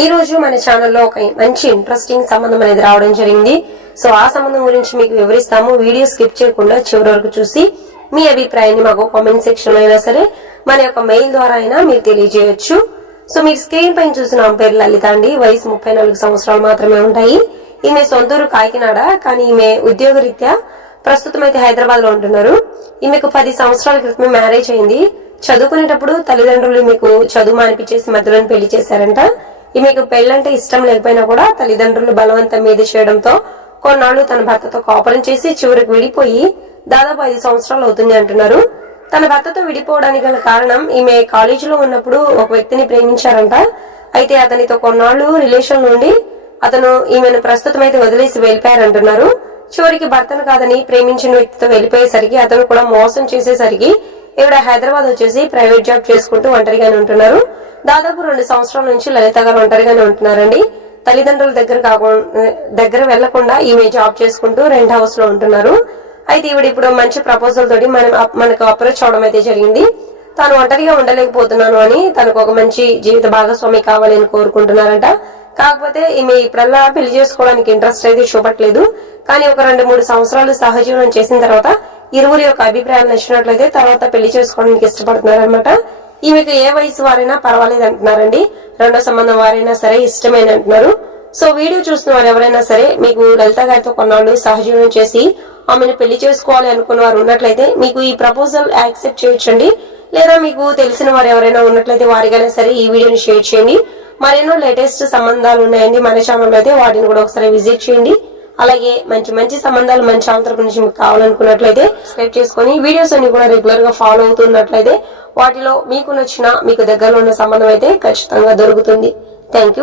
ఈ రోజు మన ఛానల్లో ఒక మంచి ఇంట్రెస్టింగ్ సంబంధం అనేది రావడం జరిగింది. సో ఆ సంబంధం గురించి మీకు వివరిస్తాము. వీడియో స్కిప్ చేయకుండా చివరి వరకు చూసి మీ అభిప్రాయాన్ని మాకు కామెంట్ సెక్షన్ లో అయినా సరే మన యొక్క మెయిల్ ద్వారా అయినా మీరు తెలియజేయొచ్చు. సో మీరు స్క్రీన్ పైన చూసిన ఆమె పేరు లలిత అండి. వయసు 34 సంవత్సరాలు మాత్రమే ఉంటాయి. ఈమె సొంతూరు కాకినాడ, కానీ ఈమె ఉద్యోగరీత్యా ప్రస్తుతం అయితే హైదరాబాద్ లో ఉంటున్నారు. ఈమెకు 10 సంవత్సరాల క్రితమే మ్యారేజ్ అయింది. చదువుకునేటప్పుడు తల్లిదండ్రులు ఈమెకు చదువు మానిపించేసి మధ్యలో పెళ్లి చేశారంట. ఈమెకు పెళ్లంటే ఇష్టం లేకపోయినా కూడా తల్లిదండ్రులు బలవంతం మీద చేయడంతో కొన్నాళ్లు తన భర్తతో కాపురం చేసి చివరికి విడిపోయి దాదాపు 5 సంవత్సరాలు అవుతుంది అంటున్నారు. తన భర్తతో విడిపోవడానికి గల కారణం ఈమె కాలేజీలో ఉన్నప్పుడు ఒక వ్యక్తిని ప్రేమించారంట. అయితే అతనితో కొన్నాళ్లు రిలేషన్ నుండి అతను ఈమెను ప్రస్తుతం అయితే వదిలేసి వెళ్ళిపోయారంటున్నారు. చివరికి భర్తను కాదని ప్రేమించిన వ్యక్తితో వెళ్ళిపోయేసరికి అతను కూడా మోసం చేసేసరికి ఈవిడ హైదరాబాద్ వచ్చేసి ప్రైవేట్ జాబ్ చేసుకుంటూ ఒంటరిగానే ఉంటున్నారు. దాదాపు 2 సంవత్సరాల నుంచి లలిత గారు ఒంటరిగానే ఉంటున్నారండి. తల్లిదండ్రుల దగ్గర వెళ్లకుండా ఈమె జాబ్ చేసుకుంటూ రెంట్ హౌస్ లో ఉంటున్నారు. అయితే ఈవిడ ఇప్పుడు మంచి ప్రపోజల్ తోటి మనకు అప్రోచ్ అవడం అయితే జరిగింది. తాను ఒంటరిగా ఉండలేకపోతున్నాను అని తనకు ఒక మంచి జీవిత భాగస్వామి కావాలని కోరుకుంటున్నారంట. కాకపోతే ఈమె ఇప్పుడల్లా పెళ్లి చేసుకోవడానికి ఇంట్రెస్ట్ అయితే చూపట్లేదు. కానీ ఒక 2-3 సంవత్సరాలు సహజీవనం చేసిన తర్వాత ఇరువురి యొక్క అభిప్రాయాలు నచ్చినట్లయితే తర్వాత పెళ్లి చేసుకోవడానికి ఇష్టపడుతున్నారు అనమాట. ఈమెకు ఏ వయసు వారైనా పర్వాలేదు అంటున్నారండి. రెండో సంబంధం వారైనా సరే ఇష్టమైన అంటున్నారు. సో వీడియో చూస్తున్న వారు ఎవరైనా సరే మీకు లలిత గారితో కొన్నాళ్ళు సహజీవనం చేసి ఆమెను పెళ్లి చేసుకోవాలి అనుకున్న వారు ఉన్నట్లయితే మీకు ఈ ప్రపోజల్ యాక్సెప్ట్ చేయొచ్చండి. లేదా మీకు తెలిసిన వారు ఎవరైనా ఉన్నట్లయితే వారికైనా సరే ఈ వీడియోని షేర్ చేయండి. మరెన్నో లేటెస్ట్ సంబంధాలు ఉన్నాయండి మన ఛానల్ అయితే, వాటిని కూడా ఒకసారి విజిట్ చేయండి. అలాగే మంచి సంబంధాలు మన ఛానల్ తరపు నుంచి మీకు కావాలనుకున్నట్లయితే సబ్స్క్రైబ్ చేసుకుని వీడియోస్ అన్ని కూడా రెగ్యులర్ గా ఫాలో అవుతున్నట్లయితే వాటిలో మీకు నచ్చిన మీకు దగ్గరలో ఉన్న సంబంధం అయితే ఖచ్చితంగా దొరుకుతుంది. Thank you.